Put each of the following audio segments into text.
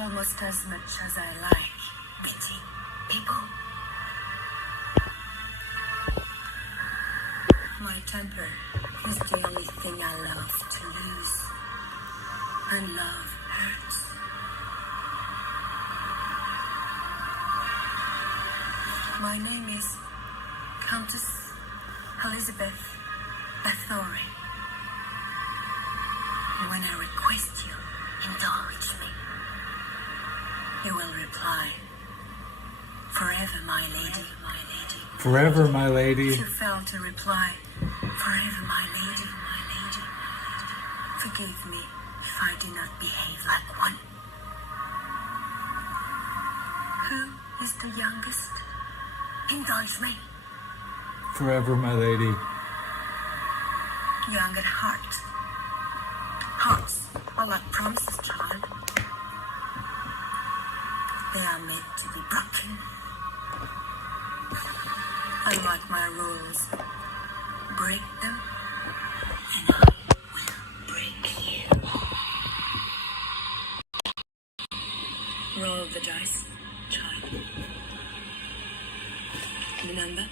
almost as much as I like meeting people. My temper is the only thing I love to lose, and love hurts. My name is Countess Elizabeth Bathory. When I request you indulge me, you will reply, "Forever, my lady, my lady." Forever, my lady. You failed to reply, "Forever, my lady, my lady." Forgive me if I do not behave like one. Who is the youngest? Indulge me. Forever, my lady. Young at heart. Hearts are like promises, child. They are meant to be broken. Unlike my rules, break them, and I will break you. Roll the dice, child. The number?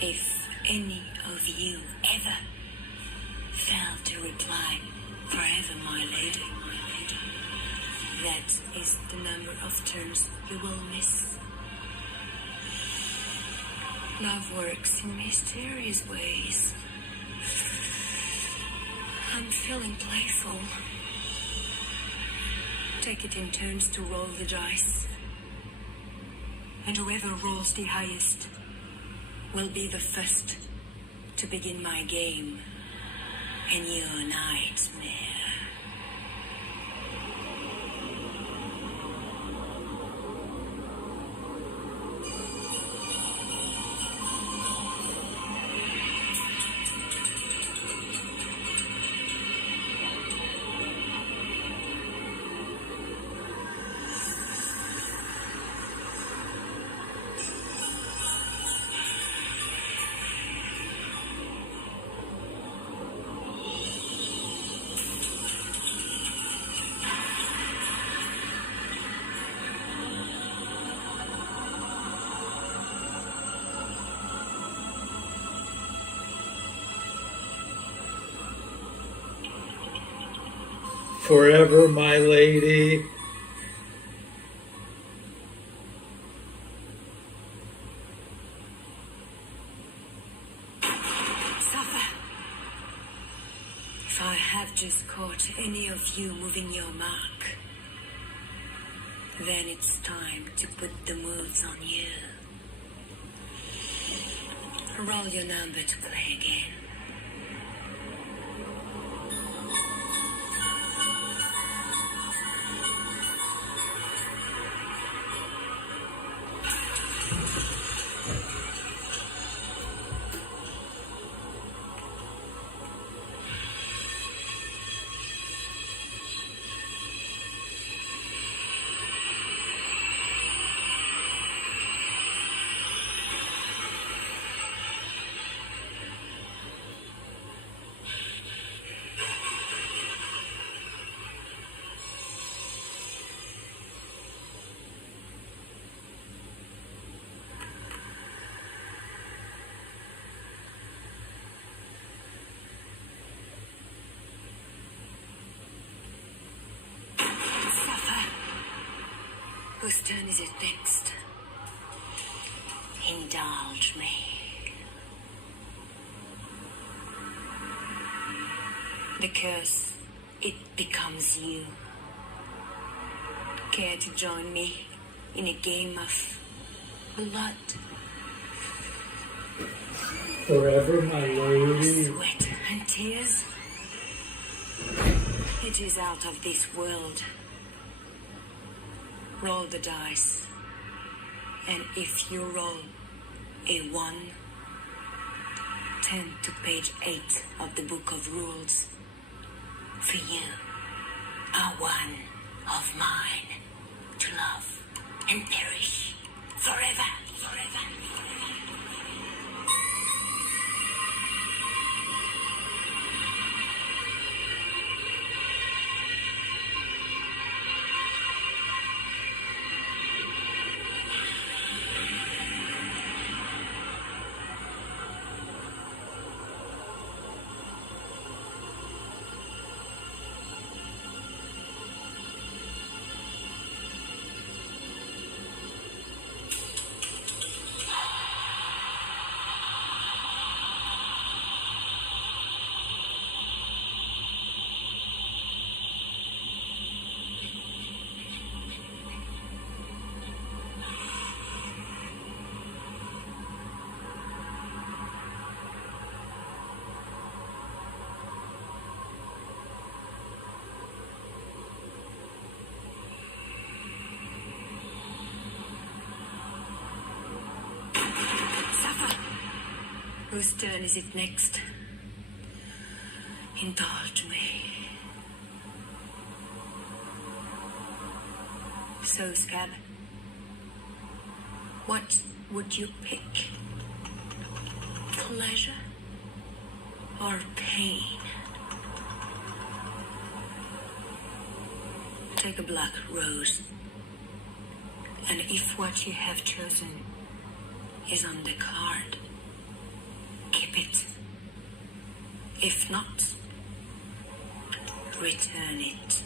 If any of you ever fail to reply, "Forever, my lady, my lady," that is the number of turns you will miss. Love works in mysterious ways. I'm feeling playful. Take it in turns to roll the dice, and whoever rolls the highest will be the first to begin my game and your nightmare. Forever, my lady. Suffer. If I have just caught any of you moving your mark, then it's time to put the moves on you. Roll your number to play again. Whose turn is it next? Indulge me. The curse, it becomes you. Care to join me in a game of blood? Forever, my lady. Sweat and tears? It is out of this world. Roll the dice, and if you roll a 1, turn to page 8 of the Book of Rules. For you, are one of mine, to love and perish forever, forever, forever. Whose turn is it next? Indulge me. So, Scab, what would you pick? Pleasure or pain? Take a black rose, and if what you have chosen is on the card, keep it. If not, return it.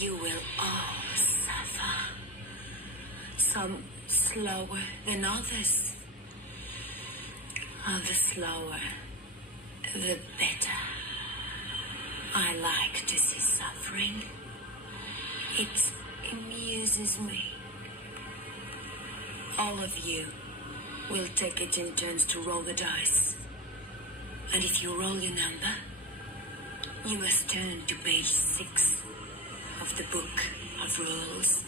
You will all suffer. Some slower than others. The slower, the better. I like to see suffering. It amuses me. All of you will take it in turns to roll the dice. And if you roll your number, you must turn to page 6 of the book of rules.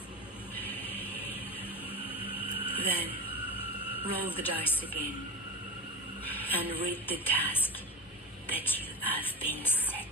Then roll the dice again and read the task that you have been set.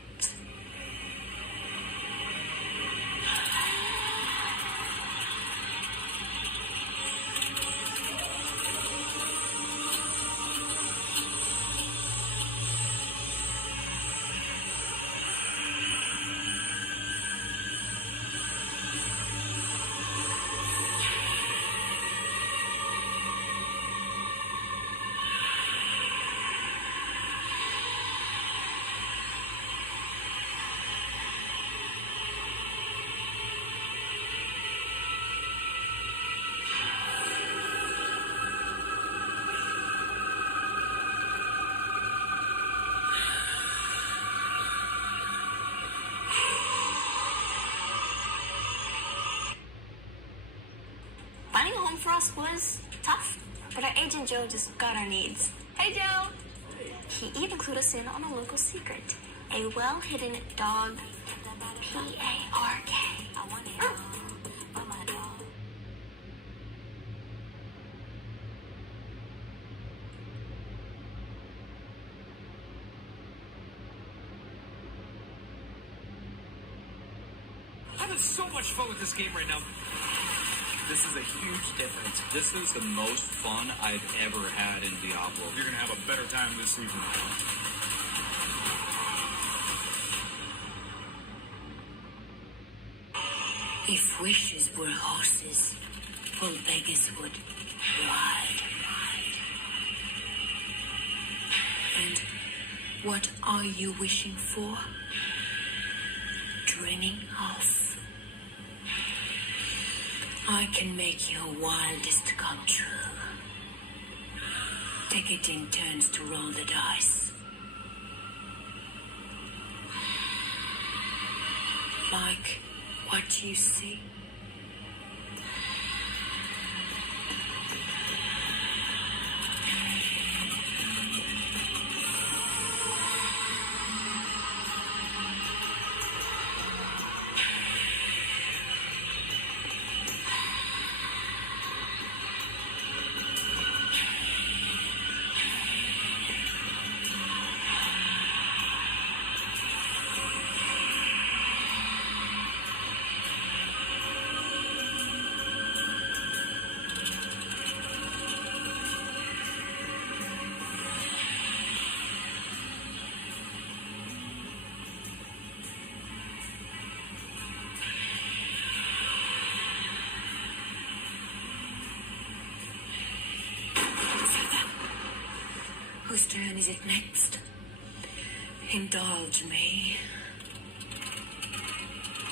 Finding a home for us was tough, but our agent Joe just got our needs. Hey, Joe! He even clued us in on a local secret, a well-hidden dog P-A-R-K. I'm having so much fun with this game right now. This is a huge difference. This is the most fun I've ever had in Diablo. You're going to have a better time this season. If wishes were horses, all beggars would ride. And what are you wishing for? Draining off. I can make your wildest come true. Take it in turns to roll the dice. Like what you see. it next? Indulge me.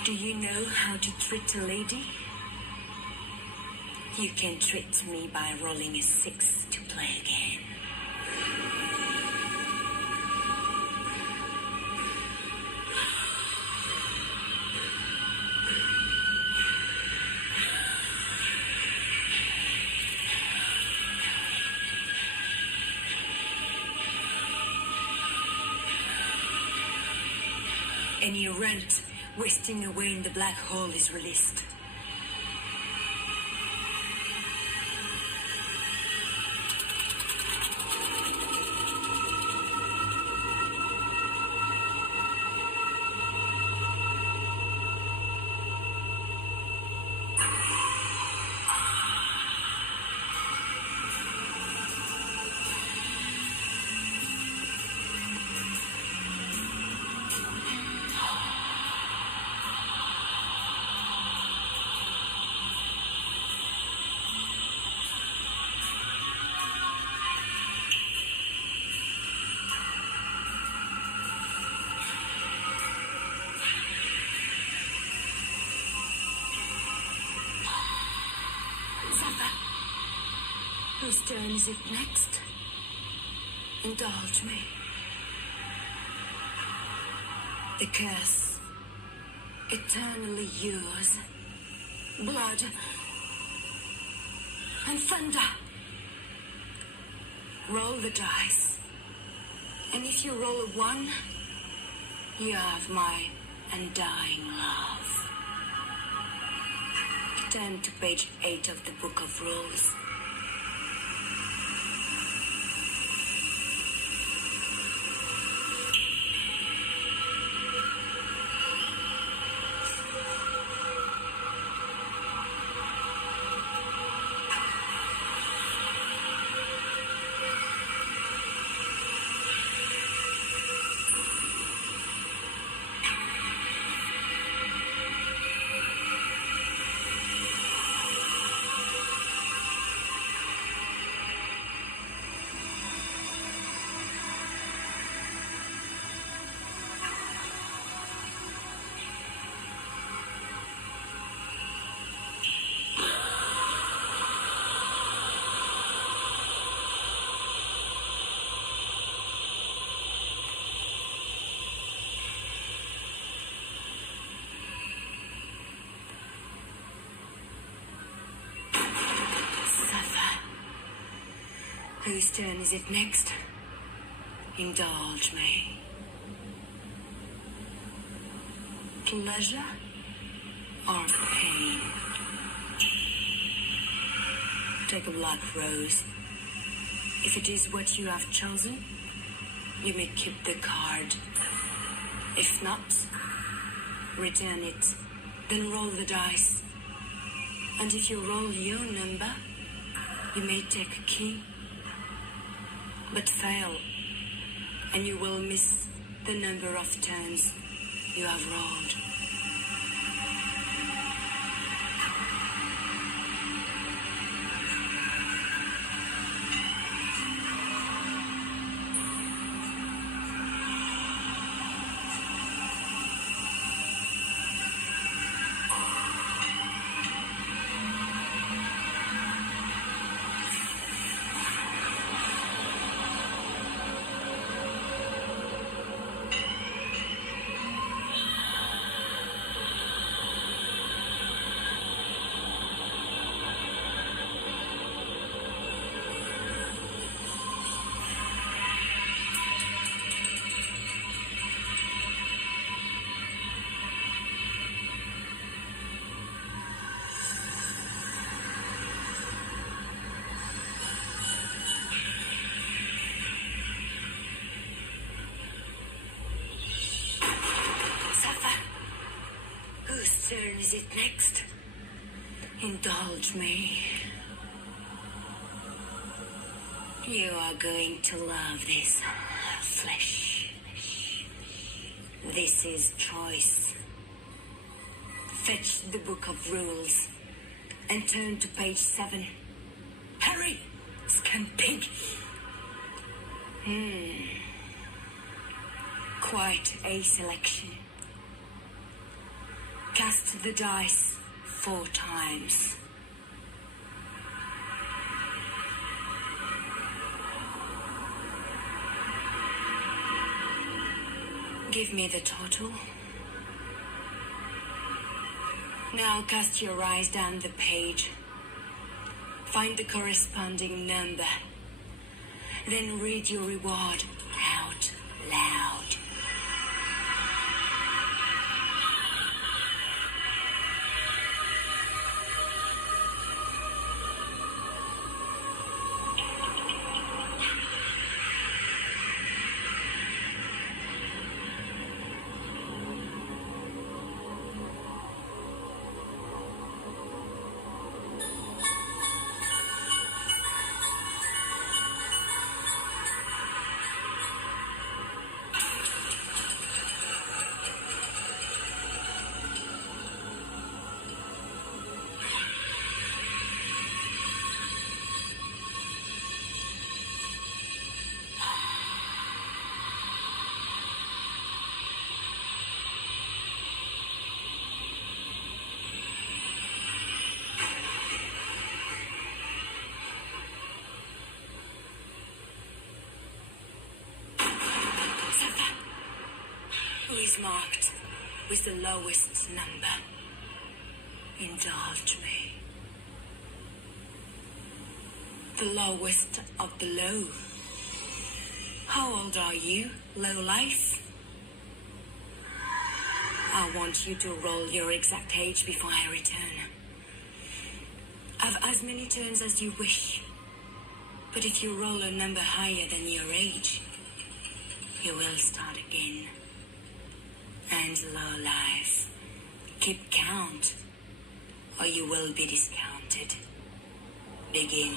Do you know how to treat a lady? You can treat me by rolling a 6 to play again. Any rent wasting away in the black hole is released. Whose turn is it next? Indulge me. The curse, eternally yours. Blood and thunder. Roll the dice. And if you roll a 1, you have my undying love. Turn to page 8 of the Book of Rules. Whose turn is it next? Indulge me. Pleasure or pain? Take a black rose. If it is what you have chosen, you may keep the card. If not, return it. Then roll the dice. And if you roll your number, you may take a key. But fail, and you will miss the number of turns you have rolled. Turn is it next? Indulge me. You are going to love this flesh. This is choice. Fetch the Book of Rules and turn to page 7. Hurry, scum pig. Quite a selection. Cast the dice 4 times. Give me the total. Now cast your eyes down the page. Find the corresponding number. Then read your reward out loud. Who is marked with the lowest number? Indulge me. The lowest of the low. How old are you, low life? I want you to roll your exact age before I return. Have as many turns as you wish. But if you roll a number higher than your age, you will start again. And low life, keep count, or you will be discounted. Begin.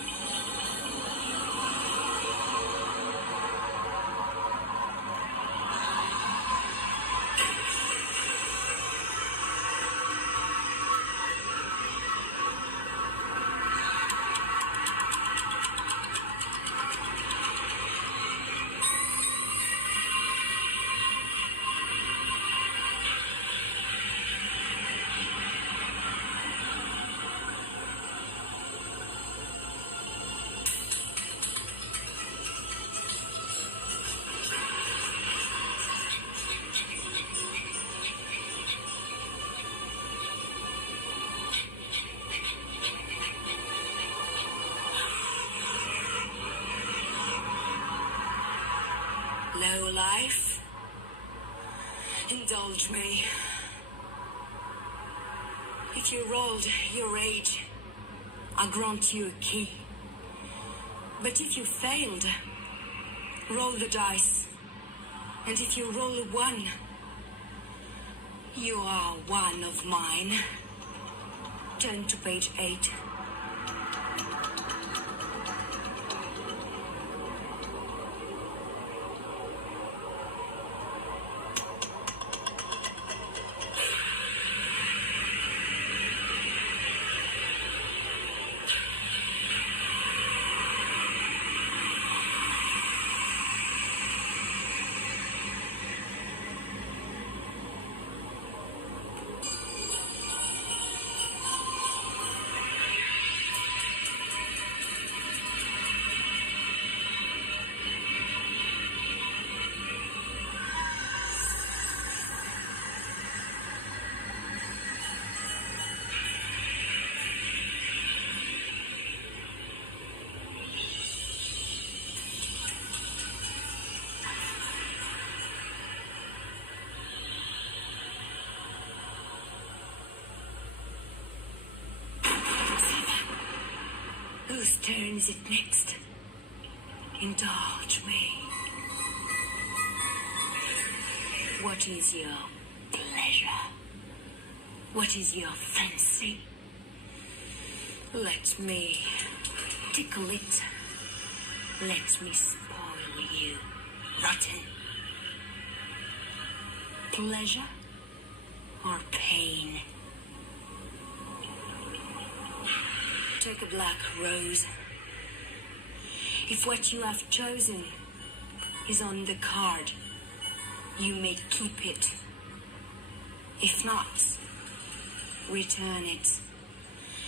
Low life, indulge me. If you rolled your age, I grant you a key. But if you failed, roll the dice. And if you roll a 1, you are one of mine. Turn to page 8. Whose turn is it next? Indulge me. What is your pleasure? What is your fancy? Let me tickle it. Let me spoil you, rotten. Pleasure or pain? Take a black rose. If what you have chosen is on the card. You may keep it. If not, return it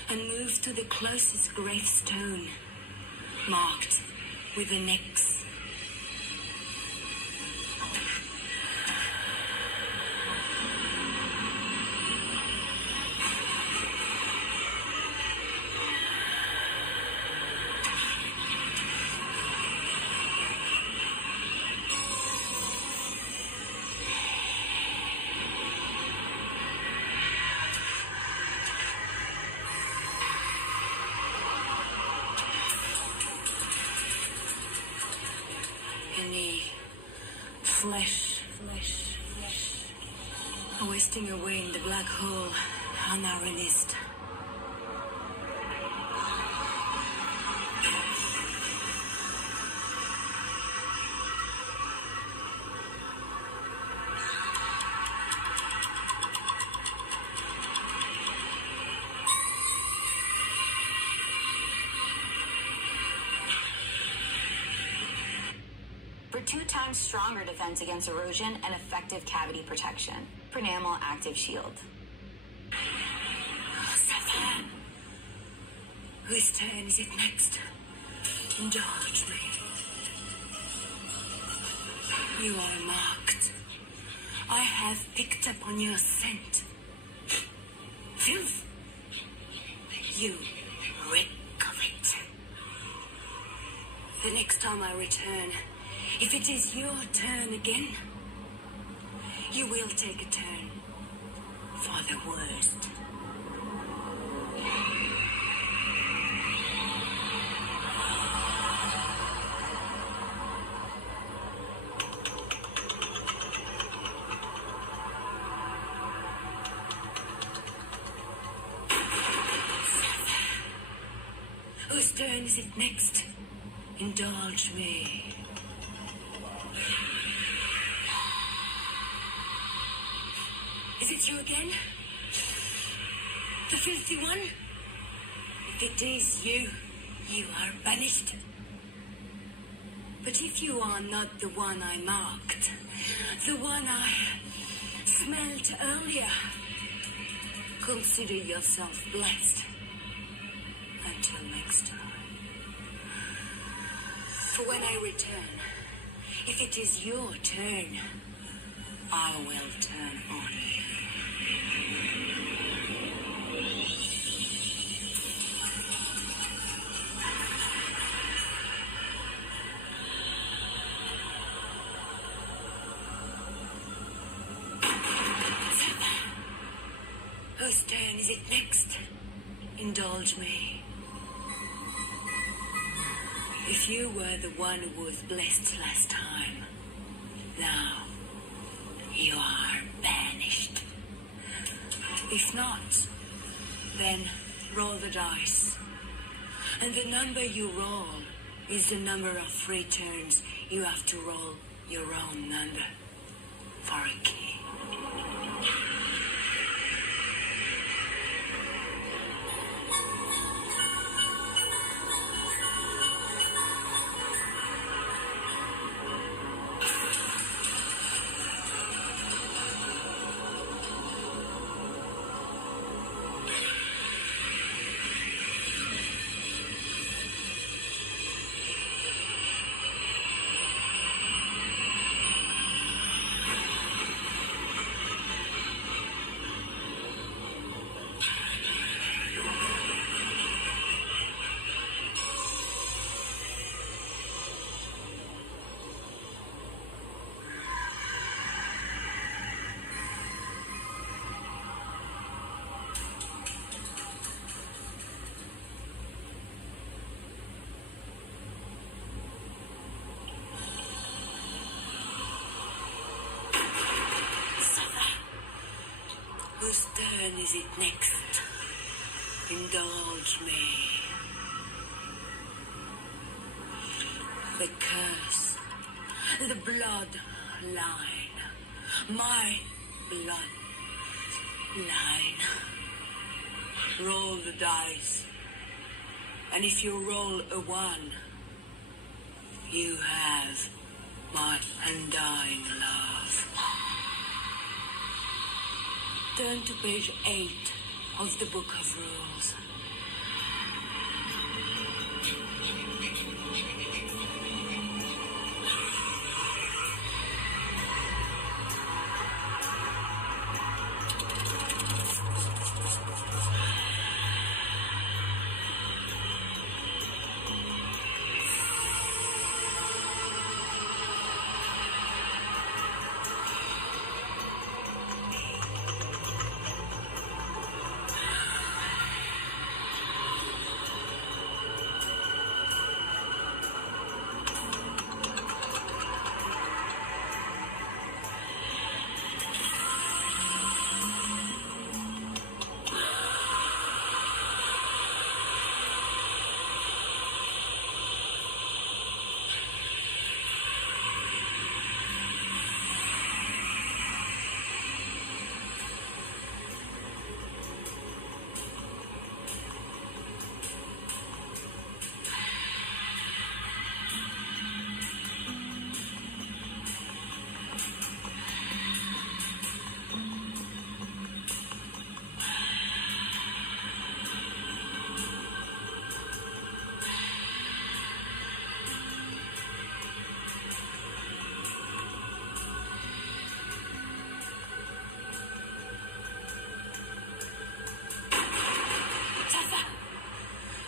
and move to the closest gravestone marked with an X. Any flesh wasting away in the black hole are now released. For 2 times stronger defense against erosion and effective cavity protection. Pronamel Active Shield. Sapphire. Whose turn is it next? Indulge me. You are marked. I have picked up on your scent. Filth. You reek of it. The next time I return, if it is your turn again, you will take a turn for the worst. Whose turn is it next? Indulge me. Is it you again? The filthy one? If it is you, you are banished. But if you are not the one I marked, the one I smelled earlier, consider yourself blessed. Until next time. For when I return, if it is your turn, I will turn on you. Whose turn is it next? Indulge me. If you were the one who was blessed last time, now you are banished. If not, then roll the dice. And the number you roll is the number of free turns you have to roll your own number for a key. Whose turn is it next? Indulge me. The curse, the bloodline, my bloodline. Roll the dice, and if you roll a 1, you have my undying love. Turn to page 8 of the Book of Rules.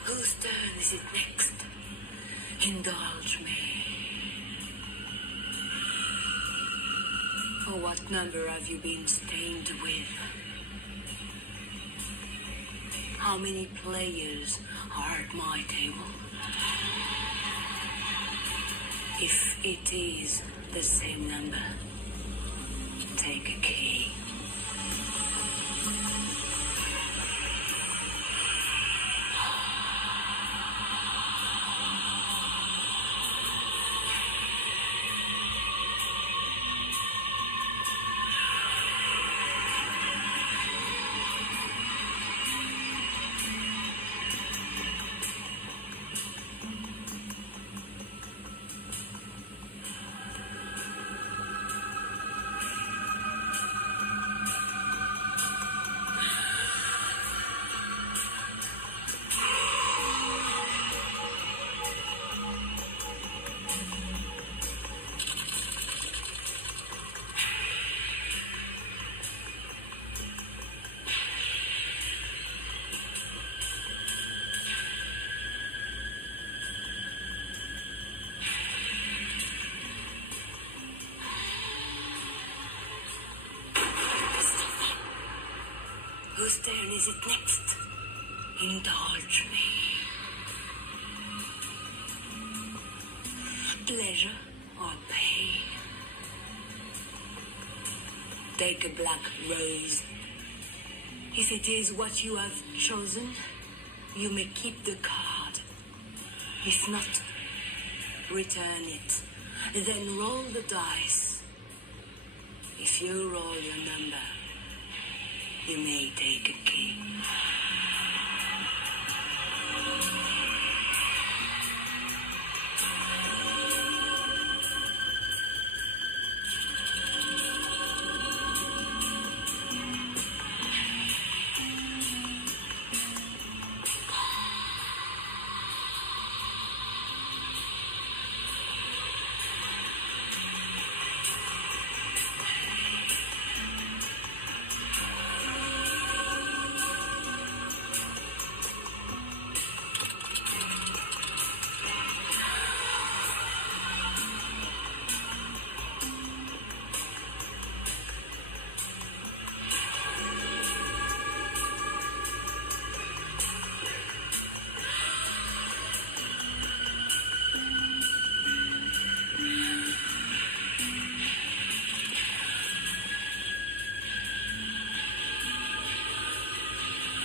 Whose turn is it next? Indulge me. For what number have you been stained with? How many players are at my table? If it is the same number, take a key. Whose turn is it next? Indulge me. Pleasure or pain? Take a black rose. If it is what you have chosen, you may keep the card. If not, return it. Then roll the dice. If you roll your number, you may take a key.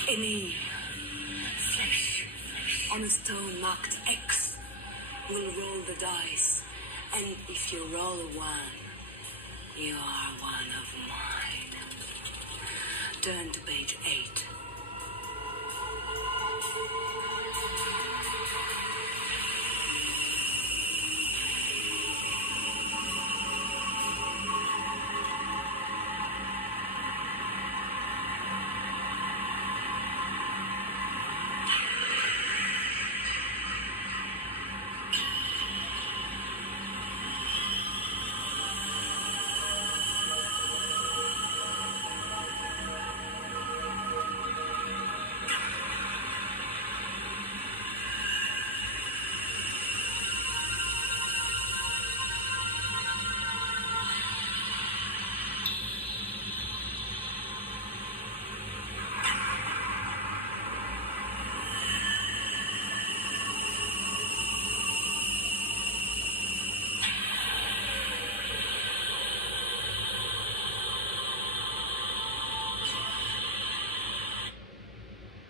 Any flesh on a stone marked X will roll the dice, and if you roll a 1, you are one of mine. Turn to page 8.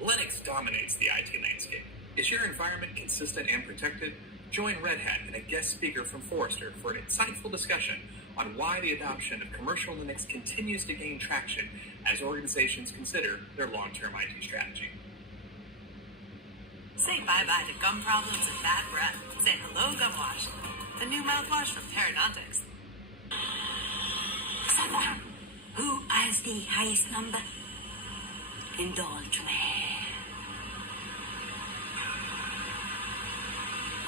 Linux dominates the IT landscape. Is your environment consistent and protected? Join Red Hat and a guest speaker from Forrester for an insightful discussion on why the adoption of commercial Linux continues to gain traction as organizations consider their long-term IT strategy. Say bye-bye to gum problems and bad breath. Say hello, Gum Wash, the new mouthwash from Parodontics. Sava, who has the highest number? Indulge me.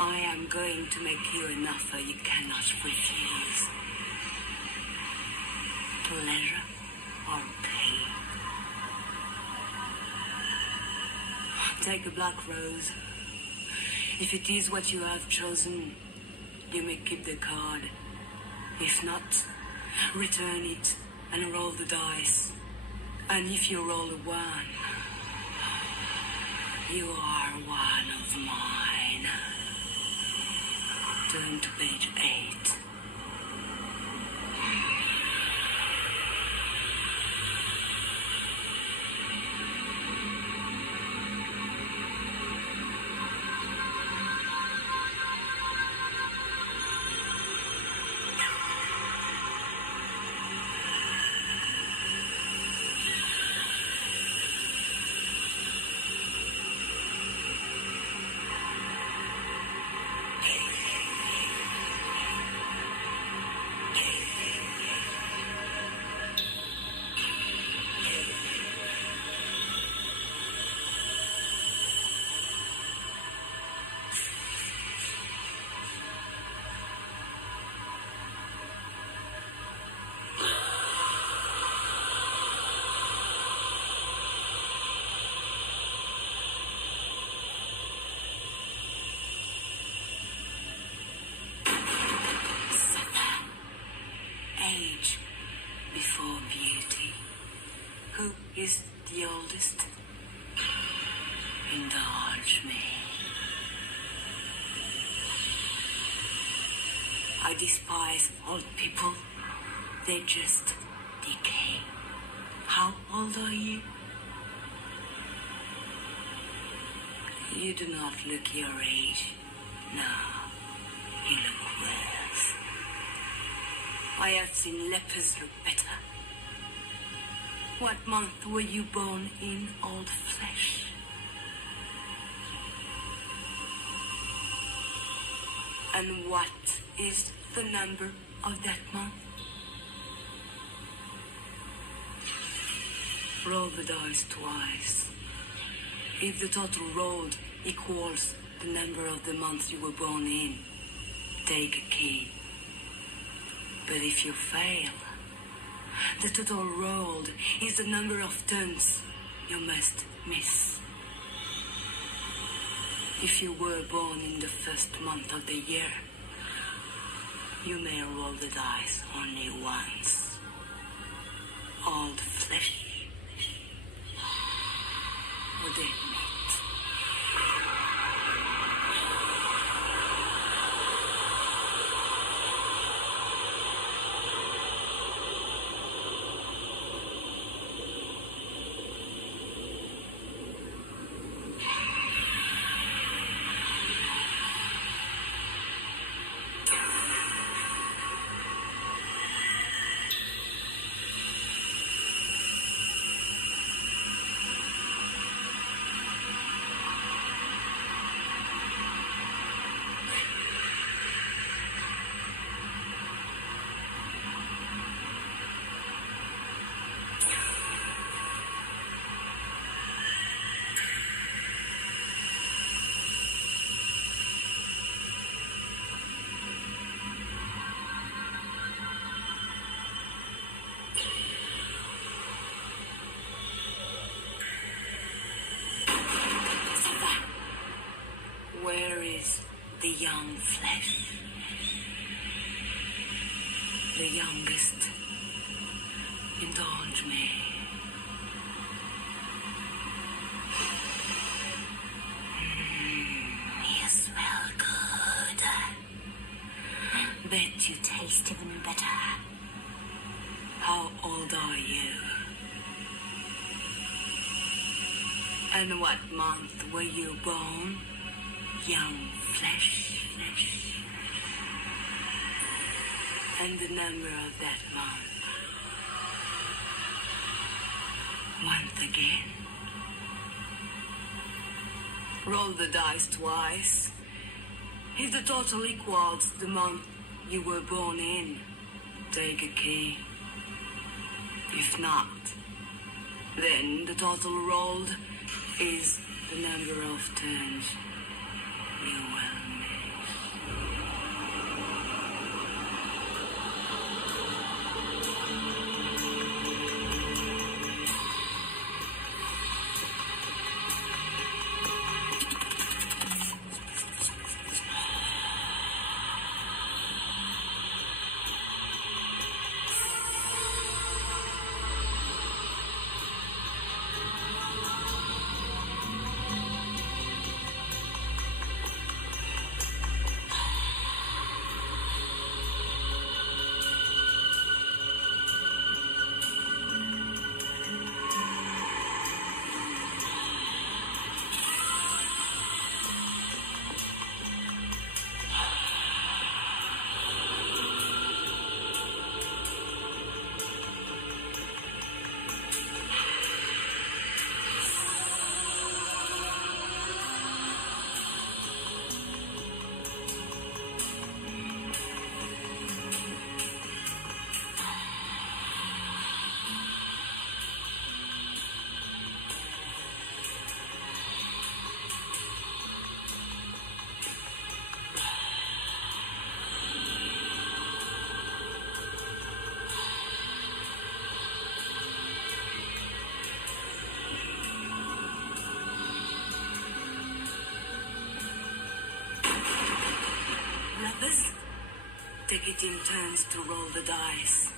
I am going to make you an offer you cannot refuse. Pleasure or pain. Take a black rose. If it is what you have chosen, you may keep the card. If not, return it and roll the dice. And if you roll a 1, you are one of mine. Turn to page 8. Age before beauty. Who is the oldest? Indulge me. I despise old people. They just decay. How old are you? You do not look your age. No, you look worse. I have seen lepers look better. What month were you born in, old flesh? And what is the number of that month? Roll the dice twice. If the total rolled equals the number of the month you were born in, take a key. But if you fail, the total rolled is the number of turns you must miss. If you were born in the first month of the year, you may roll the dice only once. Old flesh. Would it meet? Where is the young flesh? The youngest. Indulge me. You smell good. Bet you taste even better. How old are you? And what month were you born, young flesh? And the number of that month. Once again. Roll the dice twice. If the total equals the month you were born in, take a key. If not, then the total rolled is the number of turns you will miss. Brothers, take it in turns to roll the dice.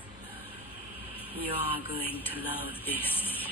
You are going to love this.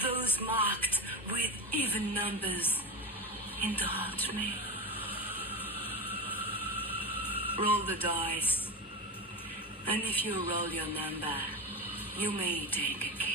Those marked with even numbers indulge me. Roll the dice, and if you roll your number, you may take a key.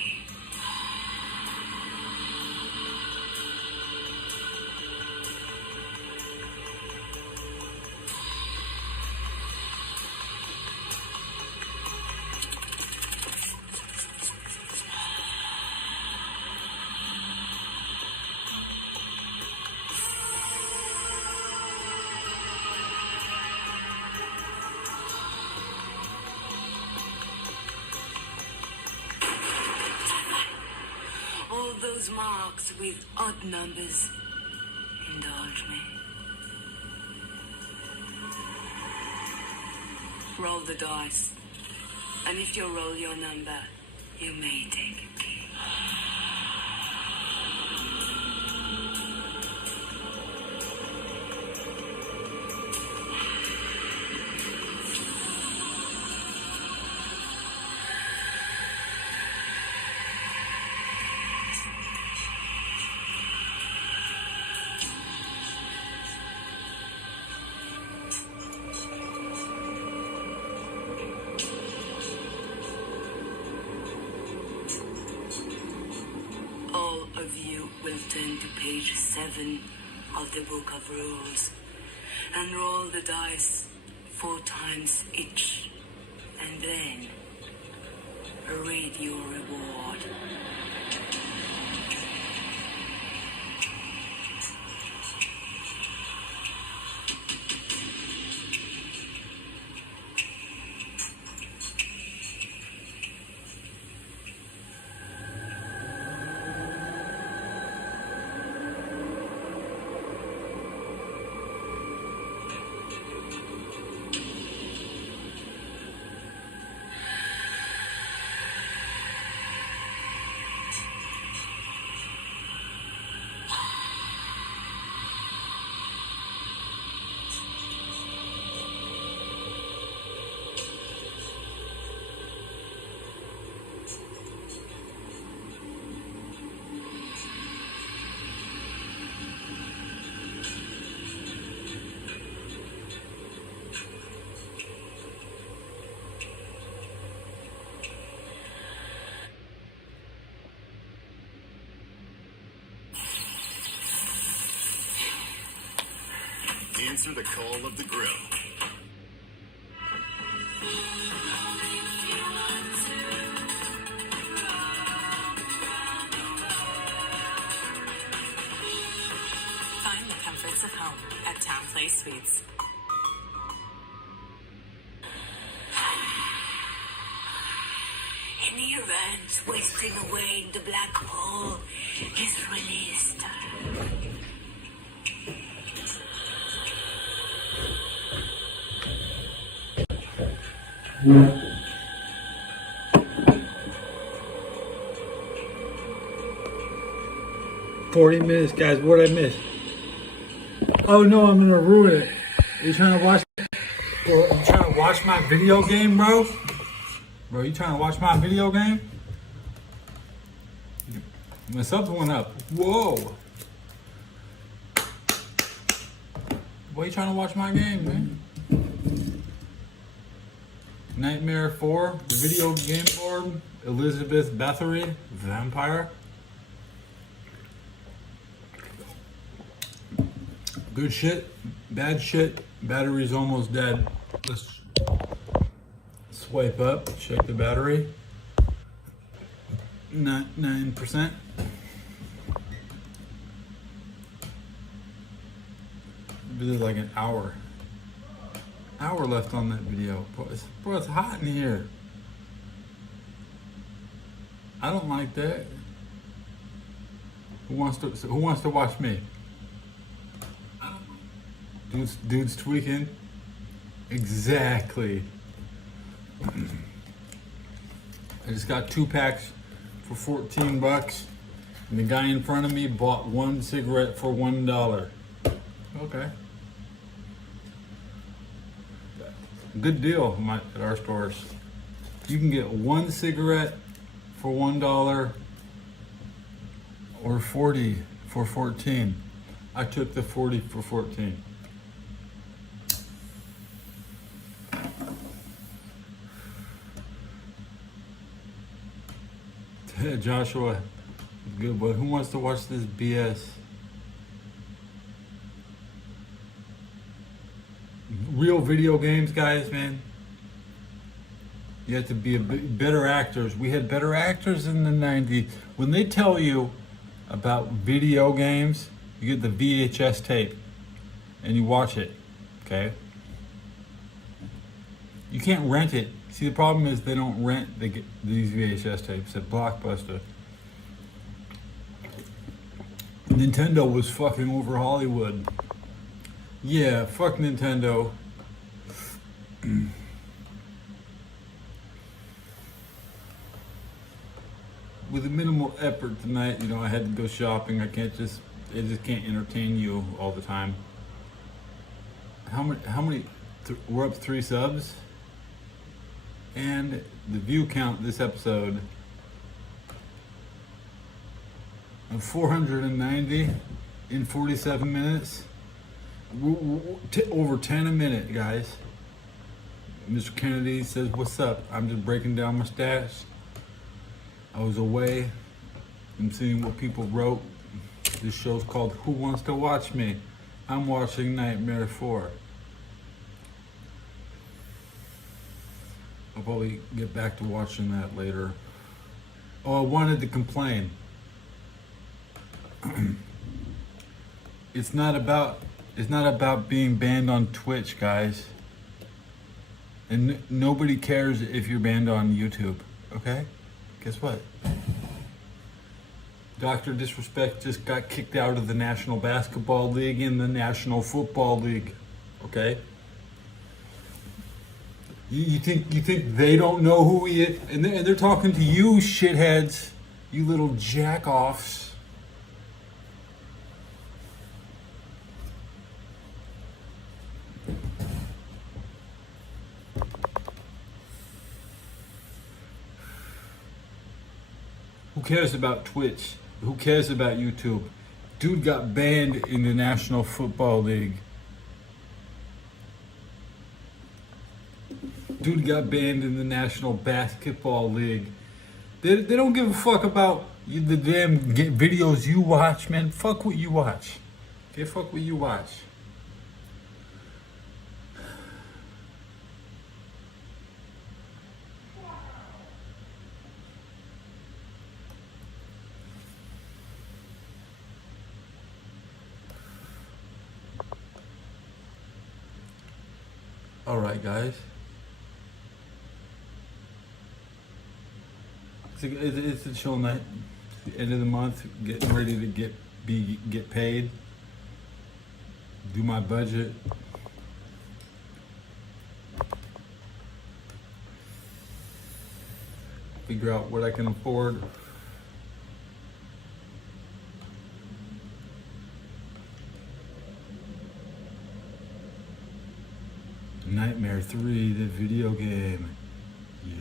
All those marks with odd numbers indulge me. Roll the dice, and if you roll your number, you may take a key. of you will turn to page 7 of the Book of Rules and roll the dice 4 times each, and then read your reward. Answer the call of the grill. Find the comforts of home at Town Place Suites. Any event wasting away in the black hole is released. 40 minutes, guys. What did I miss? Oh no, I'm gonna ruin it. Are you trying to watch? Bro, you trying to watch my video game, bro? Bro, you trying to watch my video game? My subs went up. Whoa. Why you trying to watch my game, man? Nightmare 4, the video game board, Elizabeth Bathory, vampire. Good shit, bad shit, battery's almost dead. Let's swipe up, check the battery. 9%. This is like an hour left on that video. Bro, it's hot in here. I don't like that. Who wants to watch me? Dude's tweaking. Exactly. I just got 2 packs for 14 bucks, and the guy in front of me bought 1 cigarette for $1. Okay. Good deal at our stores. You can get 1 cigarette for $1 or 40 for 14. I took the 40 for 14. Joshua, good boy. Who wants to watch this BS? Real video games, guys, man. You have to be better actors. We had better actors in the 90s. When they tell you about video games, you get the VHS tape and you watch it, okay? You can't rent it. See, the problem is they don't rent these VHS tapes at Blockbuster. Nintendo was fucking over Hollywood. Yeah, fuck Nintendo. With a minimal effort tonight, I had to go shopping. I just can't entertain you all the time. How many? We're up 3 subs. And the view count this episode of 490 in 47 minutes. Over 10 a minute, guys. Mr. Kennedy says, "What's up?" I'm just breaking down my stats. I was away. I'm seeing what people wrote. This show's called Who Wants to Watch Me? I'm watching Nightmare 4. I'll probably get back to watching that later. Oh, I wanted to complain. It's not about being banned on Twitch, guys. And nobody cares if you're banned on YouTube, okay? Guess what? Dr. Disrespect just got kicked out of the National Basketball League and the National Football League, okay? You think they don't know who he is? And they're talking to you shitheads, you little jack-offs. Who cares about Twitch? Who cares about YouTube? Dude got banned in the National Football League. Dude got banned in the National Basketball League. They don't give a fuck about the damn videos you watch, man. Fuck what you watch. Okay, fuck what you watch. All right, guys. It's a chill night. It's the end of the month, getting ready to get paid. Do my budget. Figure out what I can afford. Nightmare 3, the video game.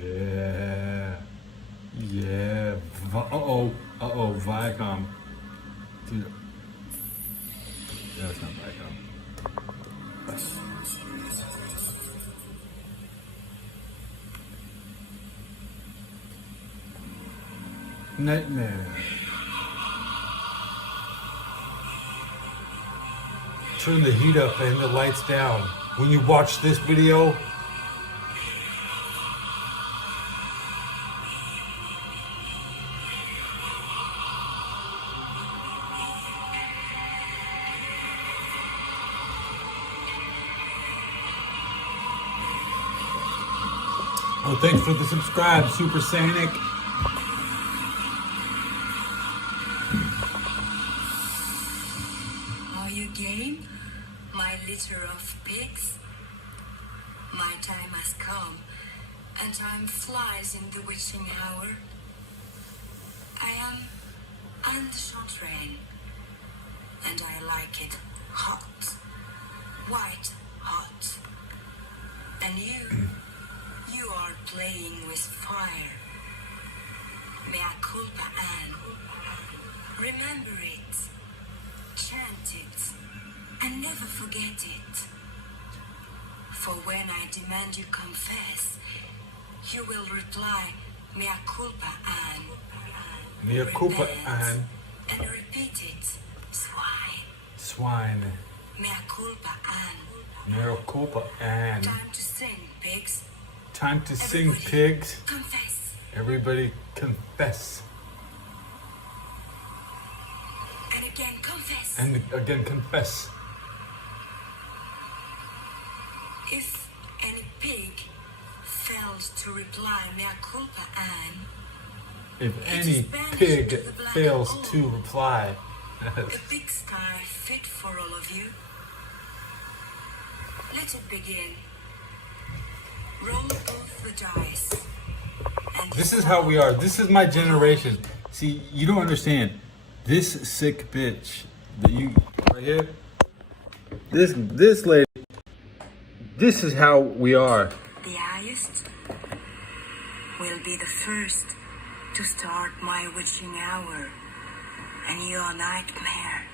Yeah. Yeah. Uh-oh, Viacom. Dude. Yeah, it's not Viacom. Nightmare. Turn the heat up and the lights down. When you watch this video, oh, thanks for the subscribe, Super Sanic. Are you game, my litter of pigs? My time has come, and time flies in the witching hour. I am Anne de Chantraine, and I like it hot, white hot. And you are playing with fire. Mea culpa, Anne. Remember it, chant it, and never forget it. For when I demand you confess, you will reply, Mea culpa, Anne. Mea culpa, Anne. And repeat it, swine. Swine. Mea culpa, Anne. Mea culpa, Anne. Time to sing, pigs. Time to sing, Everybody pigs. Confess. Everybody confess. And again, confess. And again, confess. If any pig fails to reply, Mea culpa, Anne, If any pig fails to reply. a big sky fit for all of you. Let it begin. Roll both the dice. And This is how we are. This is my generation. See, you don't understand. This sick bitch that you right here. This lady. This is how we are. the highest will be the first to start my witching hour and your nightmare.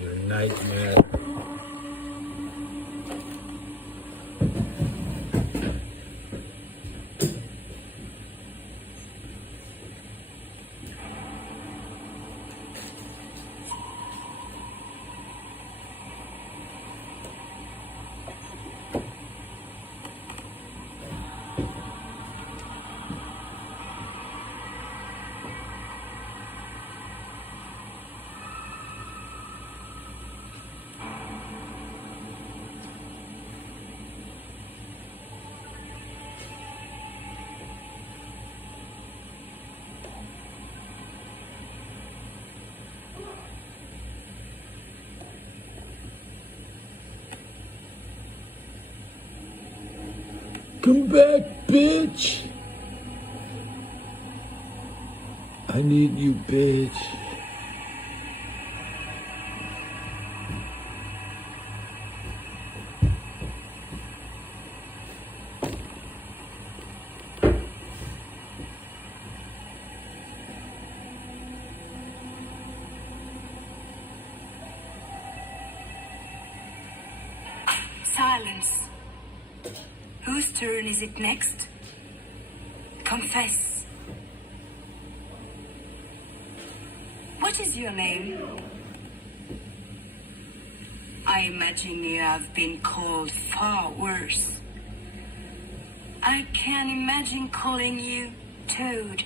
Your nightmare. Come back, bitch. I need you, bitch. Silence. Whose turn is it next? Confess. What is your name? I imagine you have been called far worse. I can imagine calling you Toad.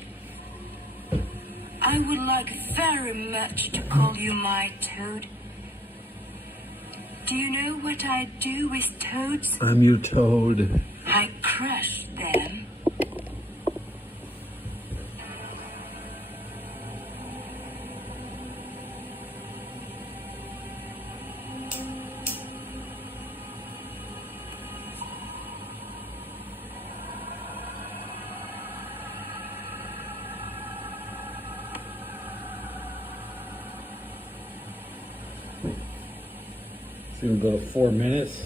I would like very much to call you my Toad. Do you know what I do with toads? I'm your toad. I crush them. It's gonna go to 4 minutes.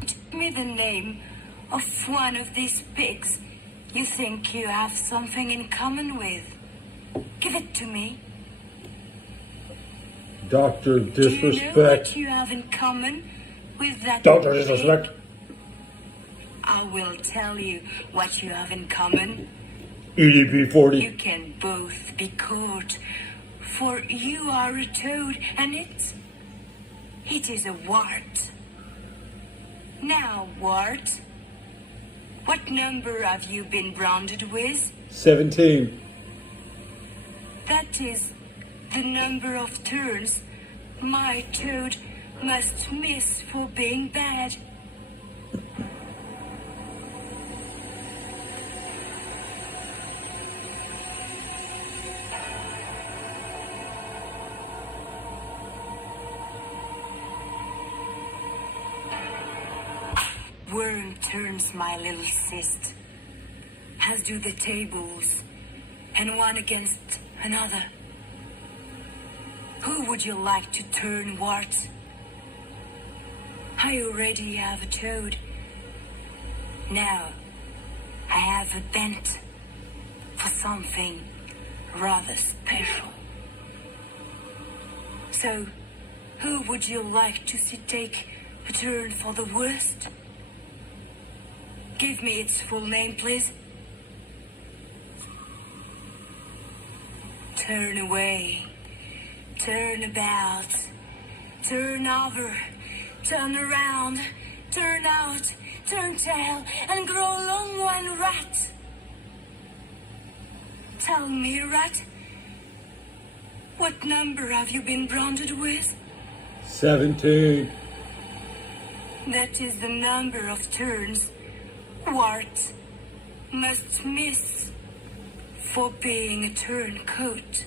Give me the name of one of these pigs you think you have something in common with. Give it to me. Dr. Do you know Disrespect. what you have in common with that Dr. pig? Disrespect. I will tell you what you have in common. EDP 40. You can both be caught, for you are a toad, and it is a wart. Now, wart, what number have you been branded with? 17. That is the number of turns my toad must miss for being bad. Worm turns my little cyst, as do the tables, and one against another. Who would you like to turn, Wart? I already have a toad. Now, I have a bent for something rather special. So, who would you like to see take a turn for the worst? Give me its full name, please. Turn away, turn about, turn over, turn around, turn out, turn tail, and grow long one, rat. Tell me, rat, what number have you been branded with? 17. That is the number of turns Wart must miss for being a turncoat.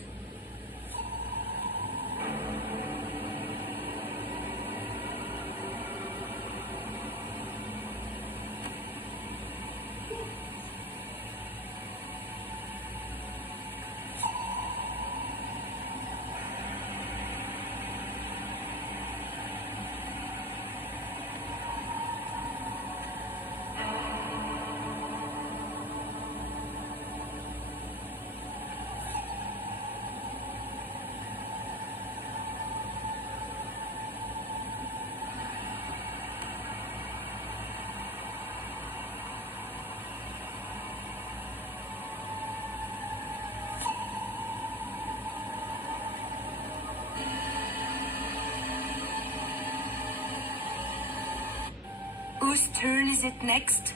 Whose turn is it next?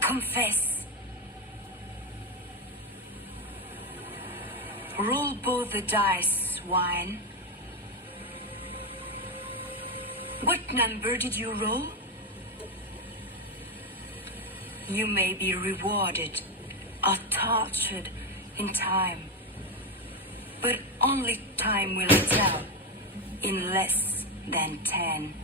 Confess. Roll both the dice, swine. What number did you roll? You may be rewarded or tortured in time. But only time will tell in less than 10.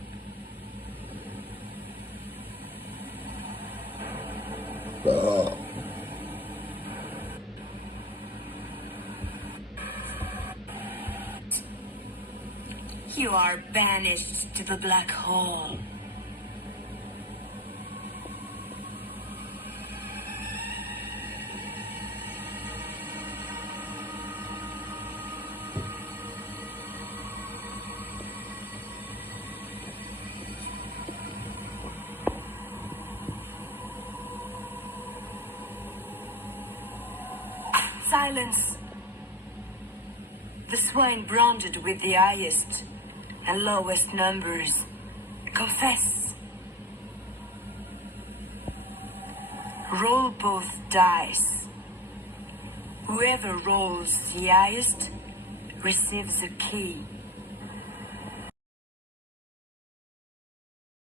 You are banished to the black hole. Silence. The swine branded with the highest and lowest numbers. Confess. Roll both dice. Whoever rolls the highest receives a key.